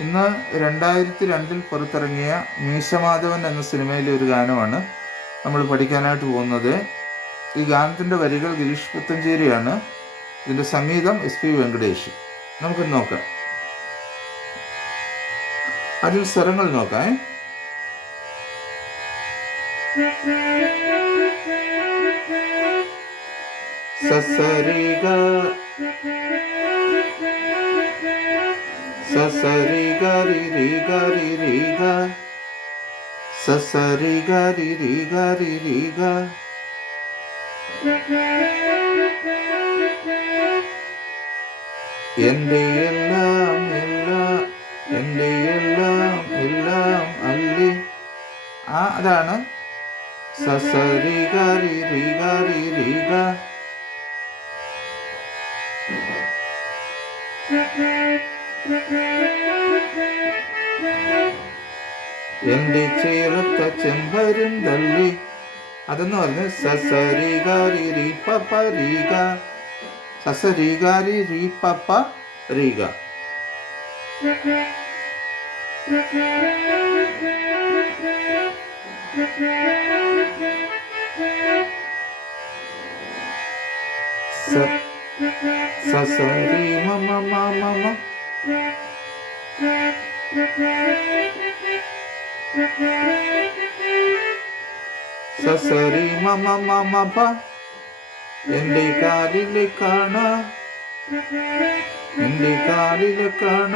ഇന്ന് രണ്ടായിരത്തി രണ്ടിൽ പുറത്തിറങ്ങിയ മീശമാധവൻ എന്ന സിനിമയിലെ ഒരു ഗാനമാണ് നമ്മൾ പഠിക്കാനായിട്ട് പോകുന്നത്. ഈ ഗാനത്തിന്റെ വരികൾ ഗിരീഷ് പുത്തഞ്ചേരിയാണ്. ഇതിന്റെ സംഗീതം എസ് പി വെങ്കടേഷ്. നമുക്ക് നോക്കാം. അതിൽ സ്വരങ്ങൾ നോക്കാം ഏ? സസരി ഗരി രി ഗരി രി ഗ സസരി ഗരി രി ഗരി രി ഗ എന്റെ എല്ലാം എല്ലാം എന്റെ എല്ലാം എല്ലാം അല്ലി? ആ അതാണ്. സസരി ഗരി രി ഗരി രി ഗ എന്റെ ചേർത്ത ചെമ്പരും തള്ളി. അതെന്ന് പറഞ്ഞ് സസരിഗാരി രീ പപ്പ രീഗ സസരിഗാരി രീ പപ്പ രീഗ സ- സസരി മമ മമ മമ സസരി മമ മമ പ. എന്റെ കാലിലെ കാണ. എന്റെ കാലിലെ കാണ.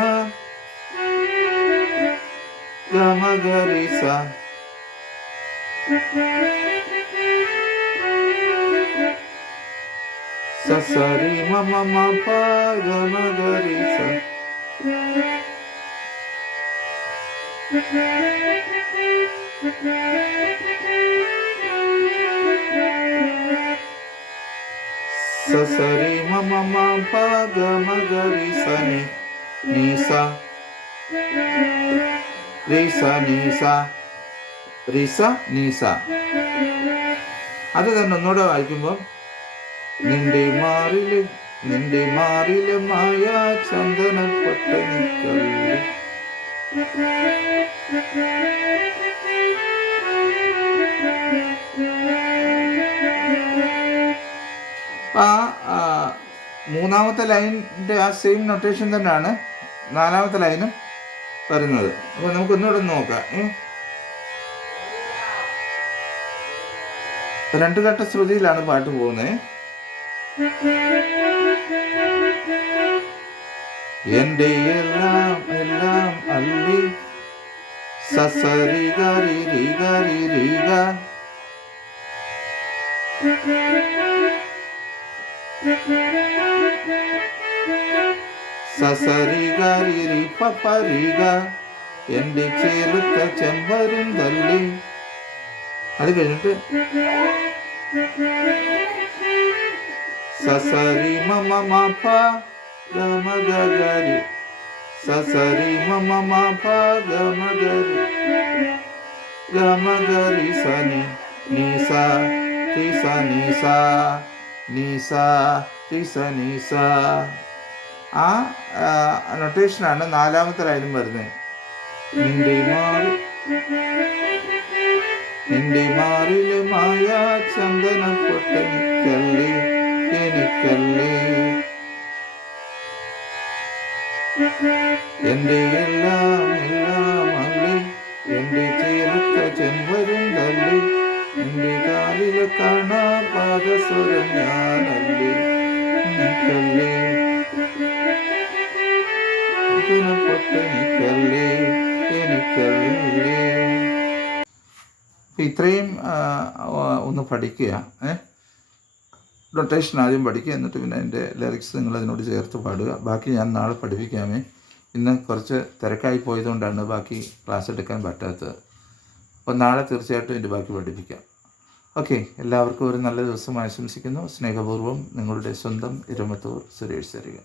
ഗമഗരിസ സസരി മമ മമ പ. ഗമഗരിസ സസരി മമ മ പ ഗമഗരിസ നി നീസ റിസ നീസ റിസ നീസ അത് തന്നെ ഒന്നുകൂടെ വായിക്കുമ്പോൾ നിന്റെ മാറിൽ നിന്റെ മാറിലുമായ മായ ചന്ദനപ്പെട്ട ആ മൂന്നാമത്തെ ലൈനിന്റെ ആ സെയിം നൊട്ടേഷൻ തന്നെയാണ് നാലാമത്തെ ലൈനും വരുന്നത്. അപ്പൊ നമുക്ക് ഒന്നുകൂടെ ഒന്ന് നോക്കാം ഏ? രണ്ട് ഘട്ട ശ്രുതിയിലാണ് പാട്ട് പോകുന്നത്. എന്റെ എല്ലാം എല്ലാം അല്ലി. സസരി ഗരി രി ഗരി ഗ. സസരി ഗരി രി ഗ. എന്റെ ചേർത്ത ചെമ്പരും തല്ലി. അത് കഴിഞ്ഞിട്ട് മമ മ പ ഗമ ഗരി ഗമ ഗരി സനി നീസ ത്രിസ നീസ നീസ ത്രിസ നീസ. ആ നൊട്ടേഷനാണ് നാലാമത്തെ ലൈനും വരുന്നത്. നിന്റെ മാറി നിന്റെ മാറിലെ മായ ചന്ദനപ്പെട്ട എനിക്കല്ലേ എനിക്കല്ലേ എന്റെ എല്ലാം എല്ലാം അല്ലേ? എന്റെ ചേലത്ത ചെമ്പരുണ്ടല്ലേ നിന്റെ കാലിലെ കാണാ പാദസ്വരം ഞാനല്ലേ? ഇത്രയും ഒന്ന് പഠിക്കുക ഏ? നൊട്ടേഷൻ ആദ്യം പഠിക്കുക എന്നിട്ട് പിന്നെ എന്റെ ലിറിക്സ് നിങ്ങൾ അതിനോട് ചേർത്ത് പാടുക. ബാക്കി ഞാൻ നാളെ പഠിപ്പിക്കാമേ. ഇന്ന് കുറച്ച് തിരക്കായി പോയതുകൊണ്ടാണ് ബാക്കി ക്ലാസ് എടുക്കാൻ പറ്റാത്തത്. അപ്പോൾ നാളെ തീർച്ചയായിട്ടും എന്റെ ബാക്കി പഠിപ്പിക്കാം. ഓക്കെ എല്ലാവർക്കും ഒരു നല്ല ദിവസം ആശംസിക്കുന്നു. സ്നേഹപൂർവം നിങ്ങളുടെ സ്വന്തം ഇരമത്തൂർ സുരേഷ് സരിക.